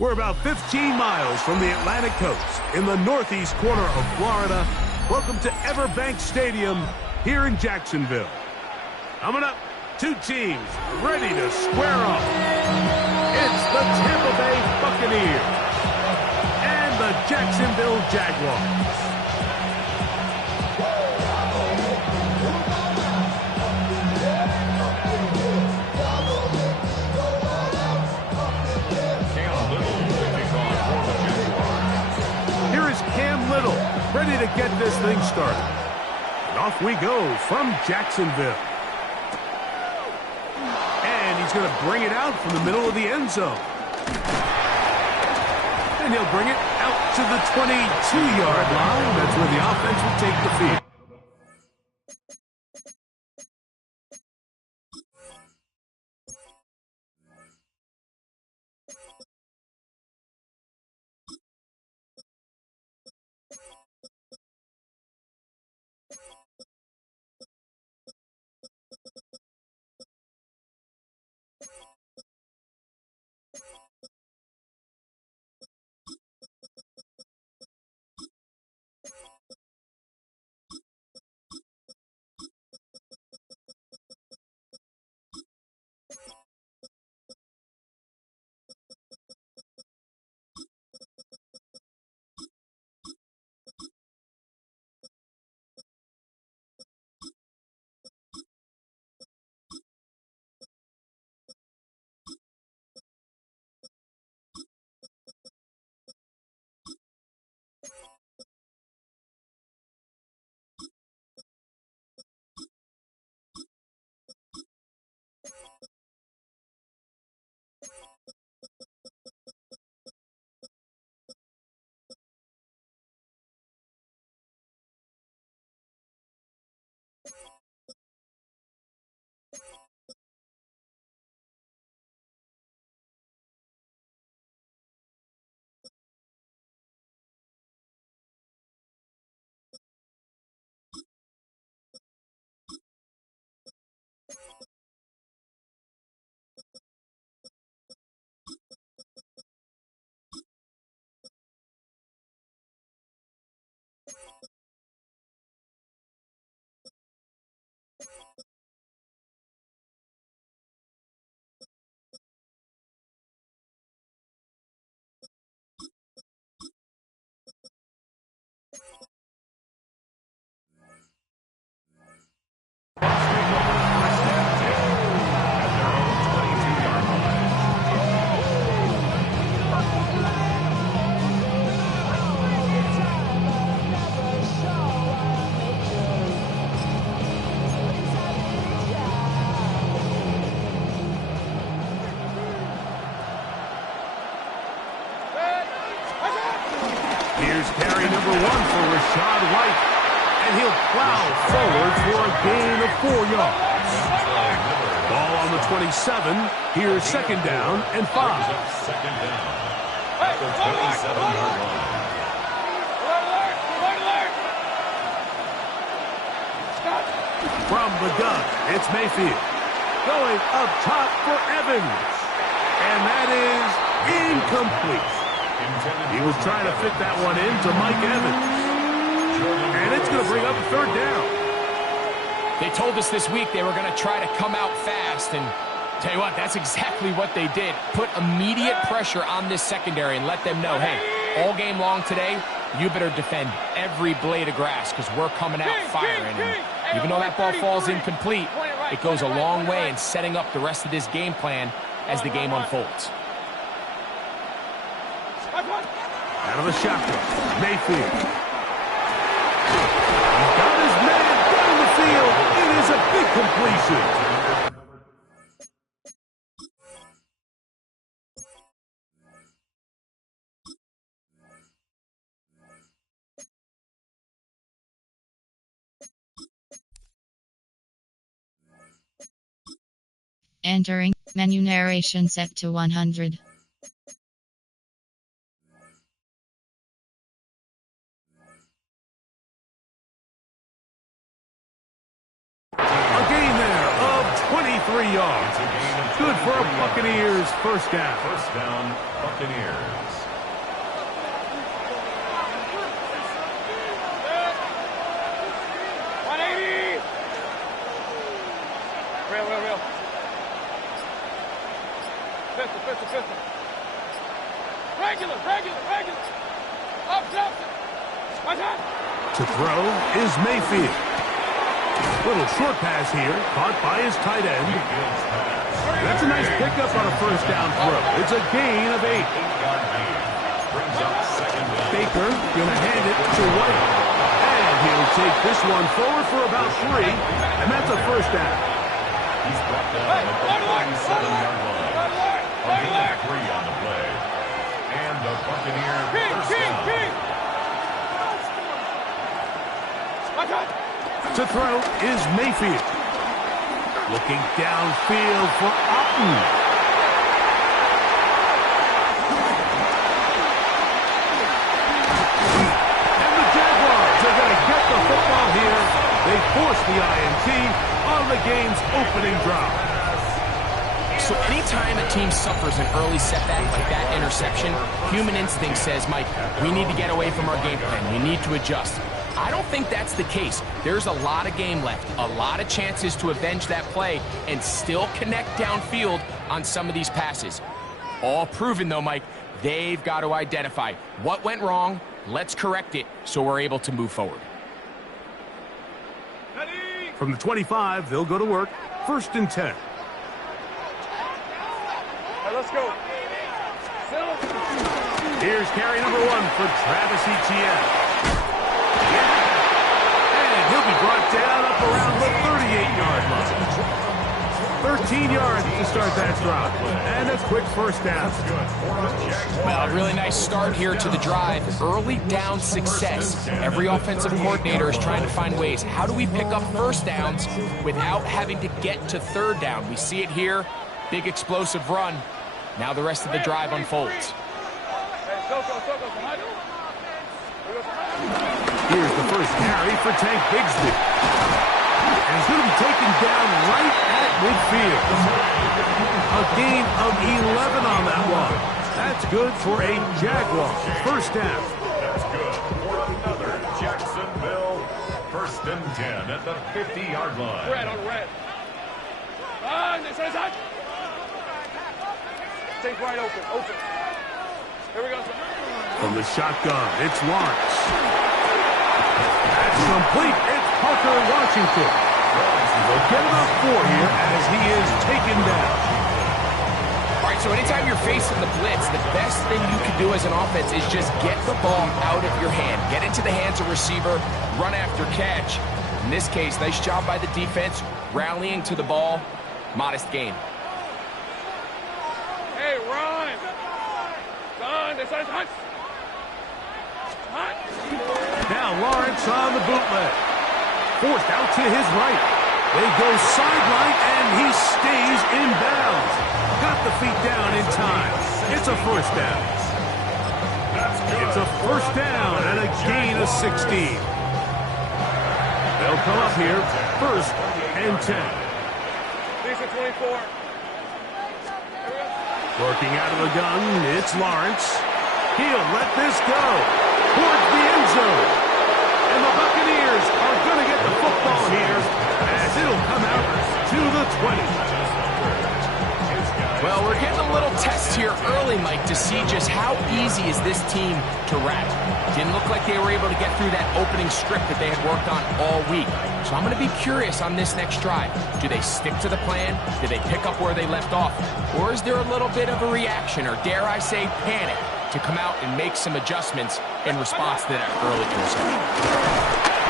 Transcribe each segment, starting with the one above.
We're about 15 miles from the Atlantic coast in the northeast corner of Florida. Welcome to Everbank Stadium here in Jacksonville. Coming up, two teams ready to square off. It's the Tampa Bay Buccaneers and the Jacksonville Jaguars. Ready to get this thing started. And off we go from Jacksonville. And he's going to bring it out from the middle of the end zone. And he'll bring it out to the 22-yard line. That's where the offense will take the field. Here's carry number 1 for Rachaad White. And he'll plow forward for a gain of 4 yards. Ball on the 27. Here's second down and 5. Second down. At the 27-yard line. From the gun, it's Mayfield. Going up top for Evans. And that is incomplete. He was trying to fit that one in to Mike Evans. And it's going to bring up a third down. They told us this week they were going to try to come out fast, and tell you what, that's exactly what they did. Put immediate pressure on this secondary and let them know, hey, all game long today, you better defend every blade of grass because we're coming out firing. And even though that ball falls incomplete, it goes a long way in setting up the rest of this game plan as the game unfolds. Out of the shotgun, Mayfield. He's got his man down the field. It is a big completion. Entering menu narration set to 100. A gain there of 23 yards. good for a Buccaneers first down. First down, Buccaneers. Pistol. Regular. Up, Johnson. To throw is Mayfield. Little short pass here, caught by his tight end. That's a nice pickup on a first down throw. It's a gain of 8. Baker gonna hand it to White. And he'll take this one forward for about 3, and that's a first down. He's brought down at the 37-yard line. A gain of 3 on the play. And the Buccaneer first down. To throw is Mayfield. Looking downfield for Otton. And the Jaguars are going to get the football here. They force the INT on the game's opening drive. So anytime a team suffers an early setback like that interception, human instinct says, Mike, we need to get away from our game plan. We need to adjust. I don't think that's the case. There's a lot of game left, a lot of chances to avenge that play and still connect downfield on some of these passes. All proven, though, Mike, they've got to identify what went wrong, let's correct it so we're able to move forward. From the 25, they'll go to work. First and 10. Let's go. Here's carry number 1 for Travis Etienne. And he'll be brought down up around the 38-yard line. 13 yards to start that drive. And a quick first down. Well, a really nice start here to the drive. Early down success. Every offensive coordinator is trying to find ways. How do we pick up first downs without having to get to third down? We see it here. Big explosive run. Now the rest of the drive unfolds. Here's the first carry for Tank Bigsby. And he's going to be taken down right at midfield. A gain of 11 on that one. That's good for a Jaguar first down. That's good for another Jacksonville first and 10 at the 50-yard line. Red on red. Take right open. Here we go. From the shotgun, it's Lawrence. That's complete. It's Parker Washington. They'll get about 4 here as he is taken down. All right, so anytime you're facing the blitz, the best thing you can do as an offense is just get the ball out of your hand. Get into the hands of receiver, run after catch. In this case, nice job by the defense, rallying to the ball. Modest gain. Hey, run! Now Lawrence on the bootleg. Forced out to his right. They go sideline, and he stays in bounds. Got the feet down in time. It's a first down. It's a first down and a gain of 16. They'll come up here, first and 10. Decent 24. Working out of the gun, it's Lawrence. He'll let this go towards the end zone. And the Buccaneers are going to get the football here as it'll come out to the 20. Well, we're getting a little test here early, Mike, to see just how easy is this team to rattle. Didn't look like they were able to get through that opening script that they had worked on all week. So I'm going to be curious on this next drive. Do they stick to the plan? Do they pick up where they left off? Or is there a little bit of a reaction, or dare I say panic, to come out and make some adjustments in response to that early interception?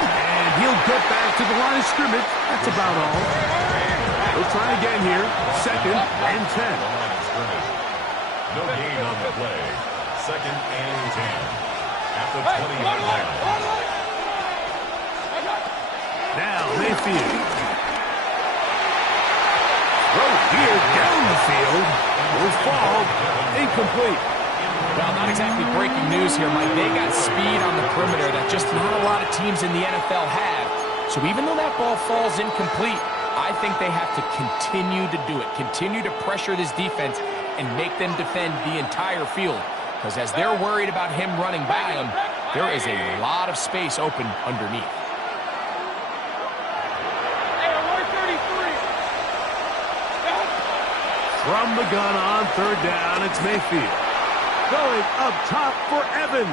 And he'll get back to the line of scrimmage. That's about all. We'll try again here. Second and 10. No gain on the play. Second and 10. At the 20-yard line. Now Mayfield. Throw here down the field. Will fall. Incomplete. Well, not exactly breaking news here, Mike. They got speed on the perimeter that just not a lot of teams in the NFL have. So even though that ball falls incomplete, I think they have to continue to do it, continue to pressure this defense and make them defend the entire field. Because as they're worried about him running by them, there is a lot of space open underneath. From the gun on third down, it's Mayfield. Going up top for Evans.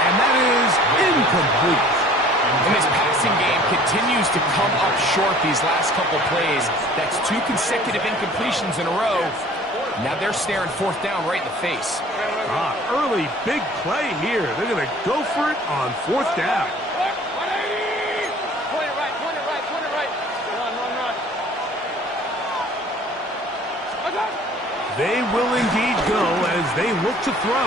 And that is incomplete. And this passing game continues to come up short these last couple plays. That's 2 consecutive incompletions in a row. Now they're staring fourth down right in the face. Early big play here. They're going to go for it on fourth down. Point it right. Run. They will indeed go as they look to throw.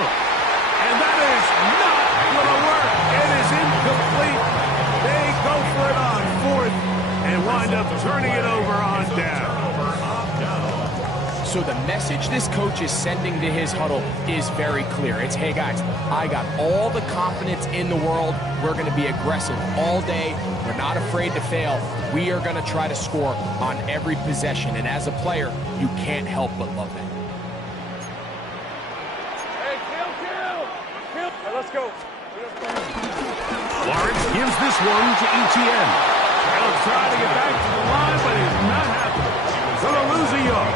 And that is not going to work. It is incomplete. They go for it on fourth and wind up turning it over on down. So the message this coach is sending to his huddle is very clear. It's, hey guys, I got all the confidence in the world. We're going to be aggressive all day. We're not afraid to fail. We are going to try to score on every possession. And as a player, you can't help but love that. Hey, kill. Right, let's go. Lawrence gives this one to ETN. They'll try to get back to the line, but it's not happening. Going to lose a yard.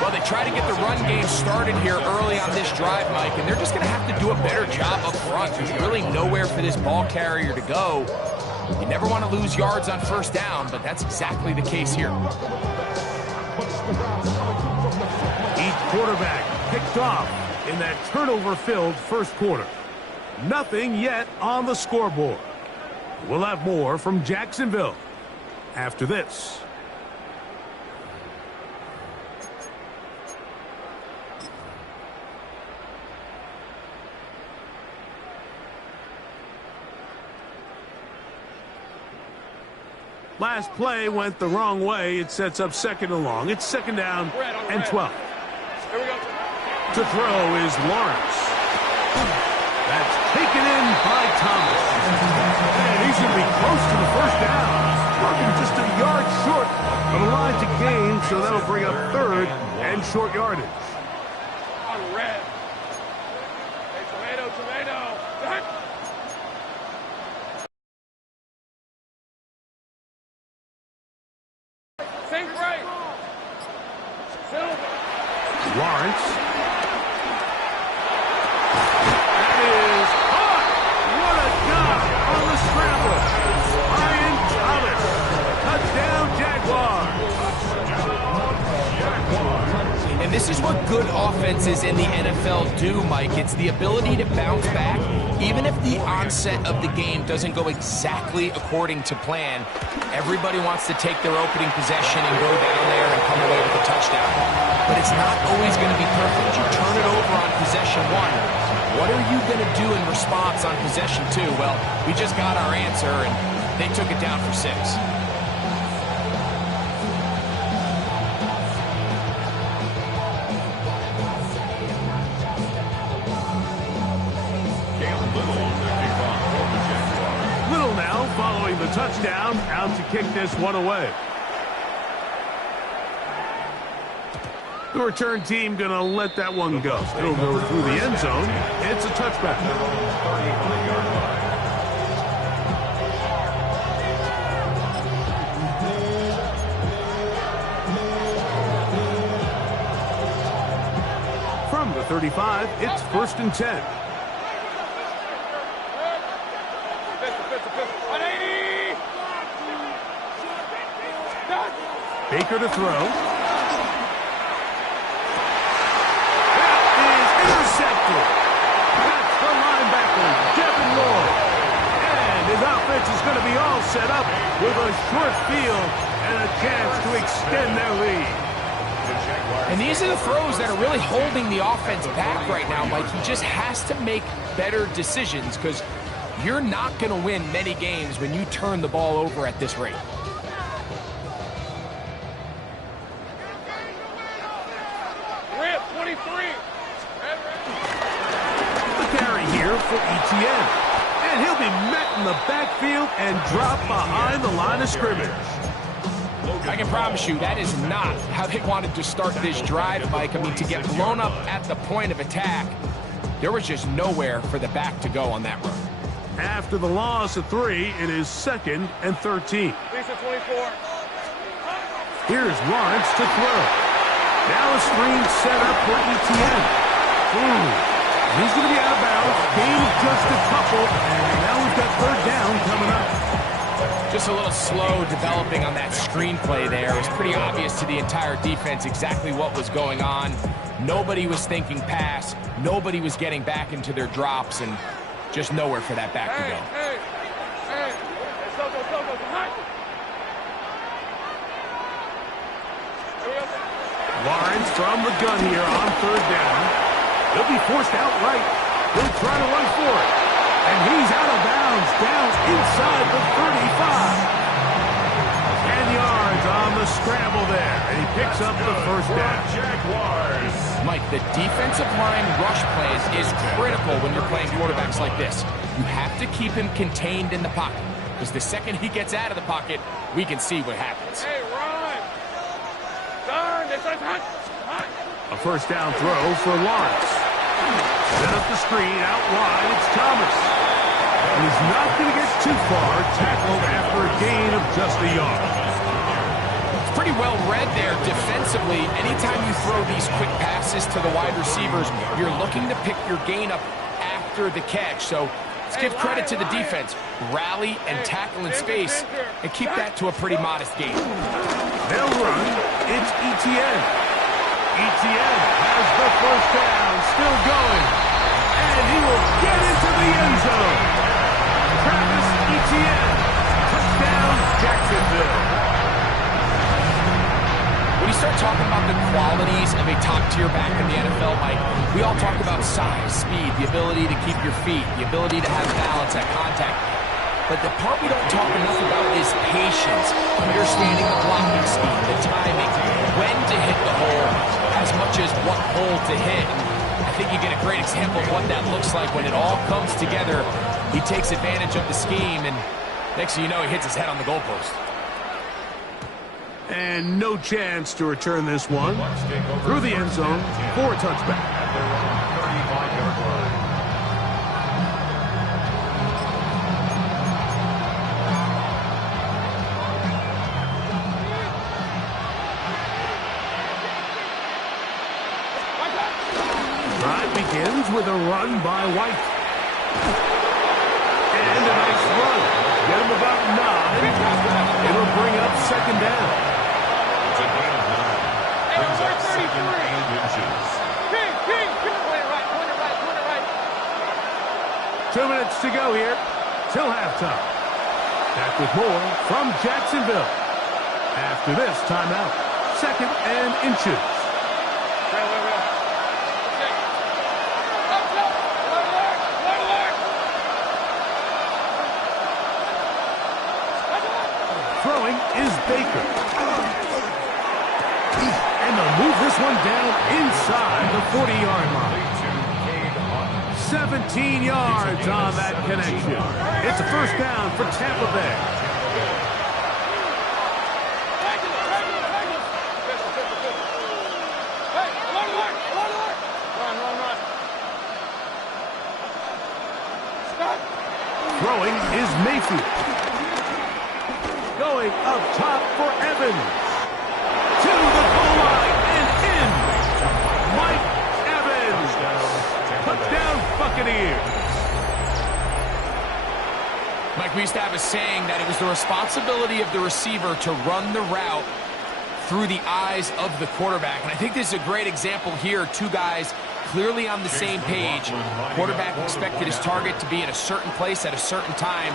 Well, they try to get the run game started here early on this drive, Mike, and they're just going to have to do a better job up front. There's really nowhere for this ball carrier to go. You never want to lose yards on first down, but that's exactly the case here. Each quarterback picked off in that turnover-filled first quarter. Nothing yet on the scoreboard. We'll have more from Jacksonville after this. Last play went the wrong way. It sets up second and long. It's second down and 12. Here we go. To throw is Lawrence. That's taken in by Thomas. And he's going to be close to the first down. Working just a yard short of the line to gain, so that'll bring up third and short yardage. On red. Hey, tomato. Think right. Silver. Lawrence. That is caught. What a job on the scramble. Ryan Thomas. Touchdown, Jaguars. And this is what good offenses in the NFL do, Mike. It's the ability to bounce back. Even if the onset of the game doesn't go exactly according to plan, everybody wants to take their opening possession and go down there and come away with a touchdown. But it's not always going to be perfect. You turn it over on possession 1. What are you going to do in response on possession 2? Well, we just got our answer, and they took it down for 6. Little now following the touchdown, out to kick this one away. The return team going to let that one go. It'll go through the end zone. It's a touchback. From the 35, it's 1st and 10. Baker to throw. That is intercepted. That's the linebacker, Devin Lloyd. And his offense is going to be all set up with a short field and a chance to extend their lead. And these are the throws that are really holding the offense back right now, Mike. He just has to make better decisions because you're not going to win many games when you turn the ball over at this rate. The carry here for ETN. And he'll be met in the backfield and dropped behind the line of scrimmage. I can promise you that is not how they wanted to start this drive, Mike. I mean, to get blown up at the point of attack, there was just nowhere for the back to go on that run. After the loss of 3, it is 2nd and 13. Lisa 24. Here's Lawrence to throw. Now a screen set up for ETN. He's going to be out of bounds. Gain of just a couple, and now we've got 3rd down coming up. Just a little slow developing on that screenplay there. It was pretty obvious to the entire defense exactly what was going on. Nobody was thinking pass. Nobody was getting back into their drops, and just nowhere for that back to go. Lawrence from the gun here on 3rd down. He'll be forced out right. He'll try to run for it. And he's out of bounds, down inside the 35. 10 yards on the scramble there, and he picks up the 1st down. Jaguars. Mike, the defensive line rush plays is critical when you're playing quarterbacks like this. You have to keep him contained in the pocket, because the second he gets out of the pocket, we can see what happens. Hey, run! Darn, it's a A 1st down throw for Lawrence. Set up the screen out wide. It's Thomas. And he's not going to get too far. Tackled after a gain of just a yard. It's pretty well read there defensively. Anytime you throw these quick passes to the wide receivers, you're looking to pick your gain up after the catch. So let's give credit to the defense. Rally and tackle in space and keep that to a pretty modest gain. They'll run. It's ETN. ETN has the 1st down, still going. And he will get into the end zone. Travis Etienne. Touchdown, Jacksonville. When you start talking about the qualities of a top-tier back in the NFL, Mike, we all talk about size, speed, the ability to keep your feet, the ability to have balance at contact. But the part we don't talk enough about is patience, understanding the blocking scheme, the timing, when to hit the hole, as much as what hole to hit. And I think you get a great example of what that looks like when it all comes together. He takes advantage of the scheme, and next thing you know, he hits his head on the goalpost. And no chance to return this one through the end zone for a touchback. At their own 35-yard line. Drive begins with a run by White. And a nice run. Get him about 9. It'll bring up 2nd down. It's a gain of 9. Brings up 2nd and inches. King, point it right. 2 minutes to go here till halftime. Back with more from Jacksonville. After this timeout, 2nd and inches. Throwing is Baker. And they'll move this one down inside the 40-yard line. 17 yards on that connection. It's a 1st down for Tampa Bay. Throwing is Mayfield. Going up top for Evans. To the goal line and in. Mike Evans. Touchdown Buccaneers. Mike, we used to have a saying that it was the responsibility of the receiver to run the route through the eyes of the quarterback. And I think this is a great example here. 2 guys clearly on the same page. Quarterback expected his target to be in a certain place at a certain time.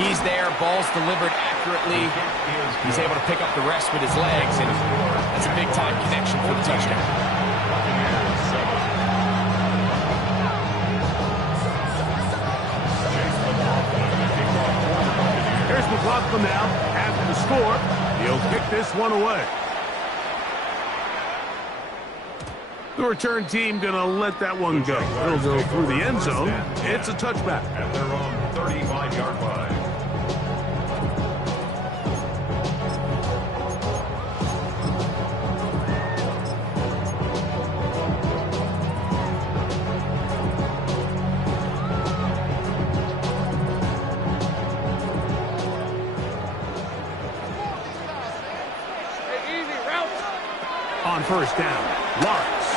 He's there, ball's delivered accurately. He's able to pick up the rest with his legs, and that's a big-time connection for the touchdown. Here's McLaughlin now. After the score, he'll kick this one away. The return team going to let that one go. It'll go through the end zone. It's a touchback. At their own 35-yard line. On first down, Lawrence.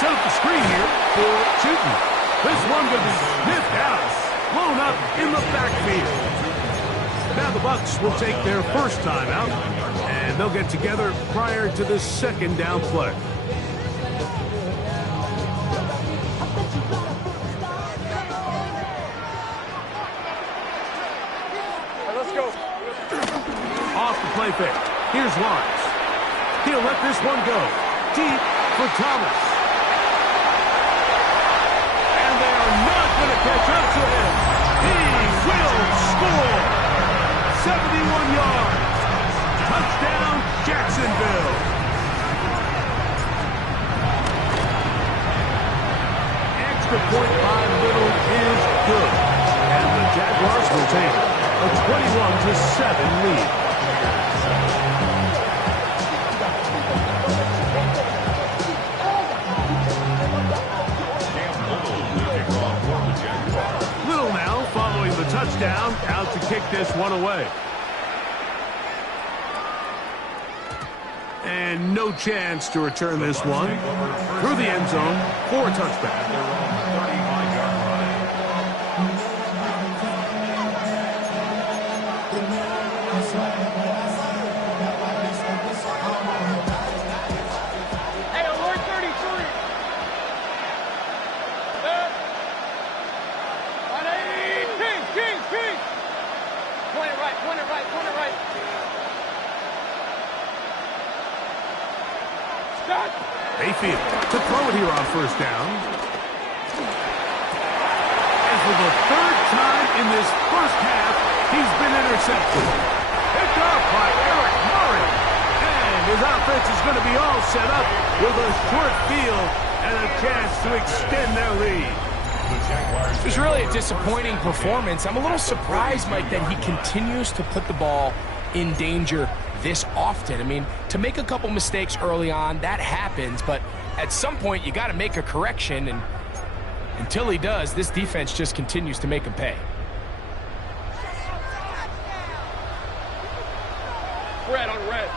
Set up the screen here for Chutin. This one going to be sniffed out, blown up in the backfield. Now the Bucs will take their first time out, and they'll get together prior to the second down play. Let's go. Off the play fake. Here's Lawrence. He'll let this one go. Deep for Thomas. And they are not going to catch up to him. He will score. 71 yards. Touchdown, Jacksonville. Extra point by Little is good. And the Jaguars will take a 21-7 lead. Little now following the touchdown, out to kick this one away. And no chance to return this one through the end zone for a touchback. Hey, alert 33. King. Point it right. Stop. Mayfield to throw it here on first down. And for the third time in this first half, he's been intercepted. Picked up by Eric Murray. And his offense is going to be all set up with a short field and a chance to extend their lead. It was really a disappointing performance. I'm a little surprised, Mike, that he continues to put the ball in danger this often. I mean, to make a couple mistakes early on, that happens, but at some point you got to make a correction, and until he does, this defense just continues to make him pay. Red on red.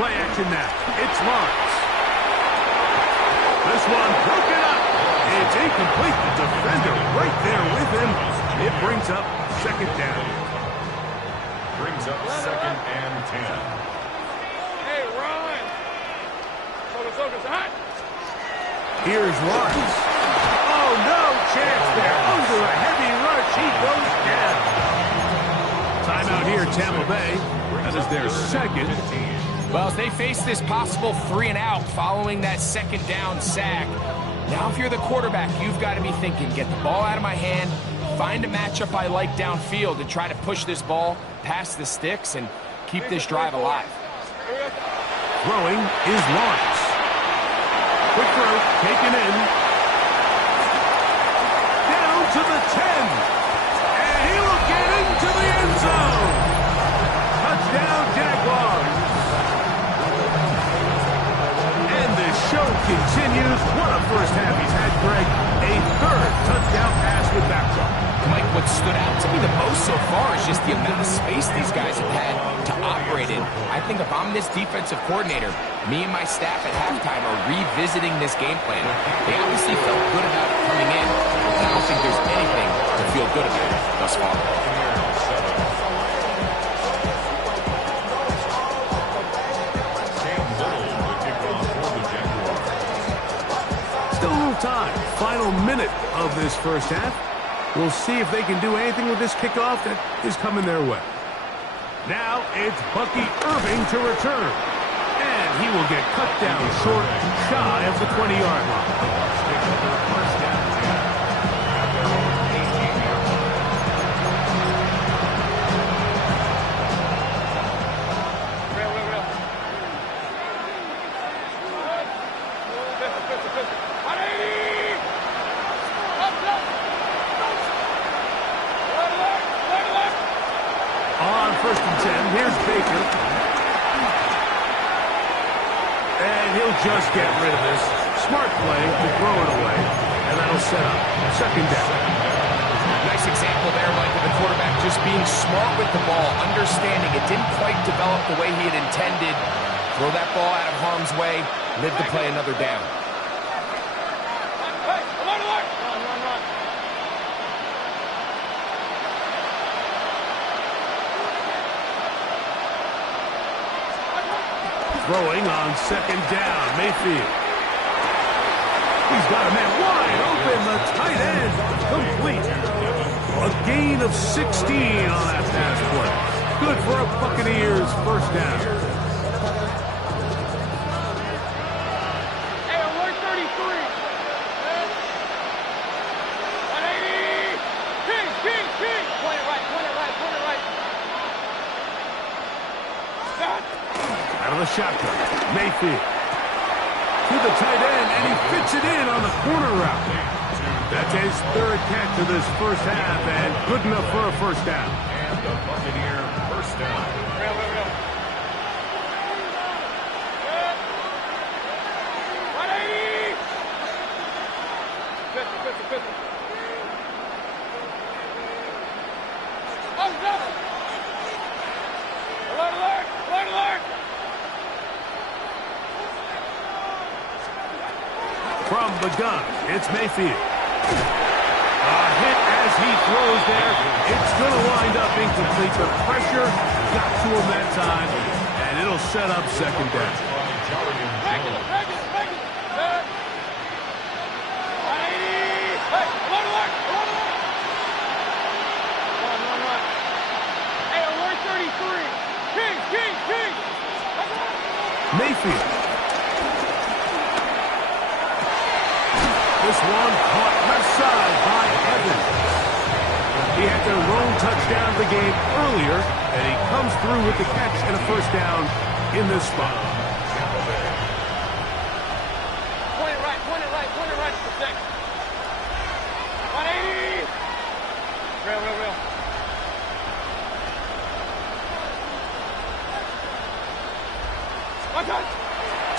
Play action now. It's Lawrence. This one broken up. It's incomplete. The defender right there with him. It brings up second down. Brings up second and 10. Hey, run. Focus. Hot. Here's Lawrence. Oh, no chance there. Under a heavy rush, he goes down. Timeout here, Tampa Bay. That is their second. Well, as they face this possible 3-and-out following that second down sack, now if you're the quarterback, you've got to be thinking, get the ball out of my hand, find a matchup I like downfield, and try to push this ball past the sticks and keep this drive alive. Throwing is Lawrence. Quick throw, taken in. Down to the 10. And he will get into the end zone. Touchdown, Jaguars. And the show continues. What a first half he's had, Greg. A third touchdown pass with that run. Mike, what stood out to me the most so far is just the amount of space these guys have had to operate in. I think if I'm this defensive coordinator, me and my staff at halftime are revisiting this game plan. They obviously felt good about it coming in, but I don't think there's anything to feel good about thus far. Still a little time. Final minute of this first half. We'll see if they can do anything with this kickoff that is coming their way. Now it's Bucky Irving to return. And he will get cut down short, shy of the 20-yard line. On first and 10, here's Baker. And he'll just get rid of this. Smart play to throw it away. And that'll set up second down. Nice example there, Mike, of the quarterback just being smart with the ball, understanding it didn't quite develop the way he had intended Throw that ball out of harm's way, live to play another down. Hey, alert, alert! Run. Throwing on second down, Mayfield. He's got a man wide open, the tight end, complete. A gain of 16 on that pass play. Good for a Buccaneers first down. Hey, alert 33! 180! King! Point it right. Stop! Out of the shotgun, Mayfield. To the tight end, and he fits it in on the corner route. That's his third catch of this first half, and good enough for a first down. And the Buccaneer first down. Real. 180! 50. Oh, no! Alert! From the gun, it's Mayfield. A hit as he throws there. It's going to wind up incomplete. The pressure got to him that time, and it'll set up second down. Regular. 180! Hey, alert! Run. Hey, alert 33! King! Mayfield. This one caught left side by Evans. He had their lone touchdown of the game earlier, and he comes through with the catch and a first down in this spot. Point it right. Protect. 180! Real. One touch.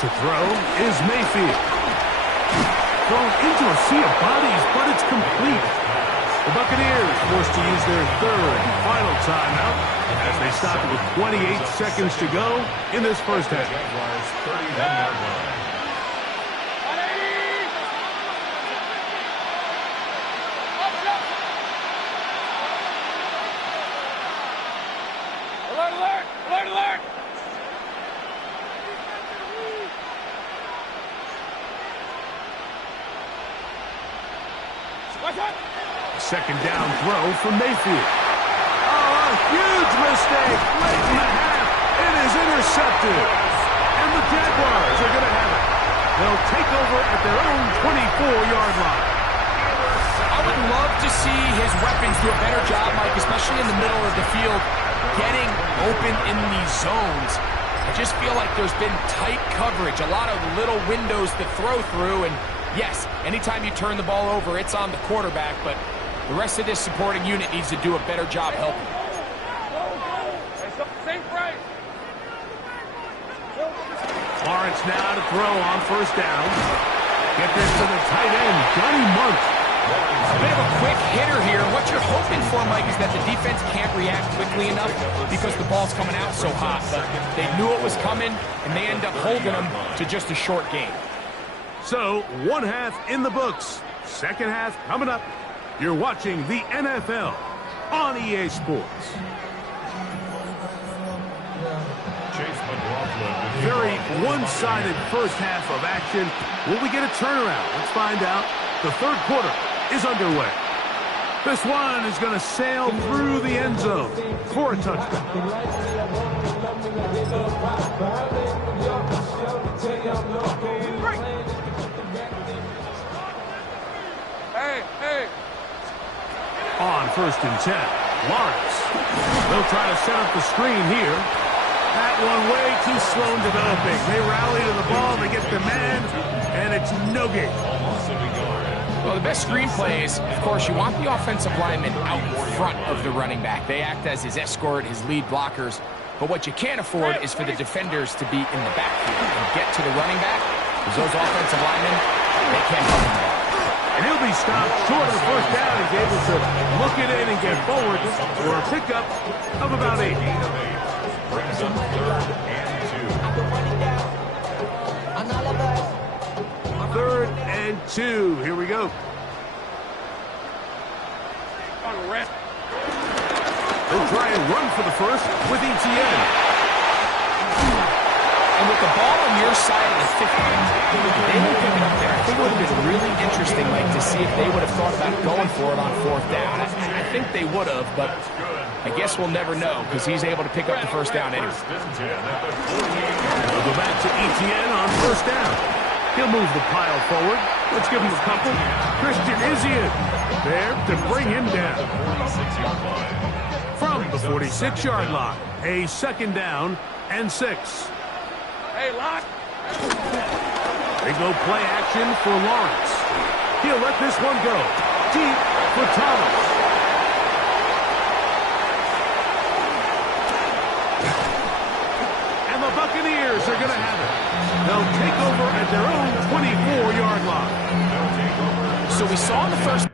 To throw is Mayfield. Thrown into a sea of bodies, but it's complete. The Buccaneers forced to use their third and final timeout as they stop it with 28 seconds to go in this first half. Jaguars 31-yard line. 180! Alert! Second down throw from Mayfield. Oh, a huge mistake late in the half. It is intercepted. And the Jaguars are going to have it. They'll take over at their own 24-yard line. I would love to see his weapons do a better job, Mike, especially in the middle of the field, getting open in these zones. I just feel like there's been tight coverage, a lot of little windows to throw through, and yes, anytime you turn the ball over, it's on the quarterback, but the rest of this supporting unit needs to do a better job helping. Same price. Lawrence now to throw on first down. Get this to the tight end, Johnny Munt. A bit of a quick hitter here. What you're hoping for, Mike, is that the defense can't react quickly enough because the ball's coming out so hot. But they knew it was coming, and they end up holding them to just a short game. So, one half in the books. Second half coming up. You're watching the NFL on EA Sports. Chase McLaughlin. Very one-sided first half of action. Will we get a turnaround? Let's find out. The third quarter is underway. This one is going to sail through the end zone for a touchdown. Hey. On 1st and 10, Lawrence. They'll try to set up the screen here. That one way too slow in developing. They rally to the ball, they get the man, and it's no gain. Well, the best screenplay is, of course, you want the offensive lineman out in front of the running back. They act as his escort, his lead blockers. But what you can't afford is for the defenders to be in the backfield and get to the running back, because those offensive linemen, they can't help him there. And he'll be stopped short of the first down. He's able to look it in and get forward for a pickup of about 8. Brings up 3rd and 2. 2. Here we go. On the rest. They'll try and run for the first with Etienne. And with the ball on your side of the 50, they didn't pick it up there. I think it would have been really interesting, Mike, to see if they would have thought about going for it on 4th down. I think they would have, but I guess we'll never know because he's able to pick up the first down anyway. They'll go back to Etienne on 1st down. He'll move the pile forward. Let's give him a couple. Christian Izien there to bring him down. From the 46-yard line, a 2nd down and 6. Hey, lock. They go play action for Lawrence. He'll let this one go. Deep for Thomas. And the Buccaneers are going to have it. They'll take over at their own 24-yard line. So we saw in the first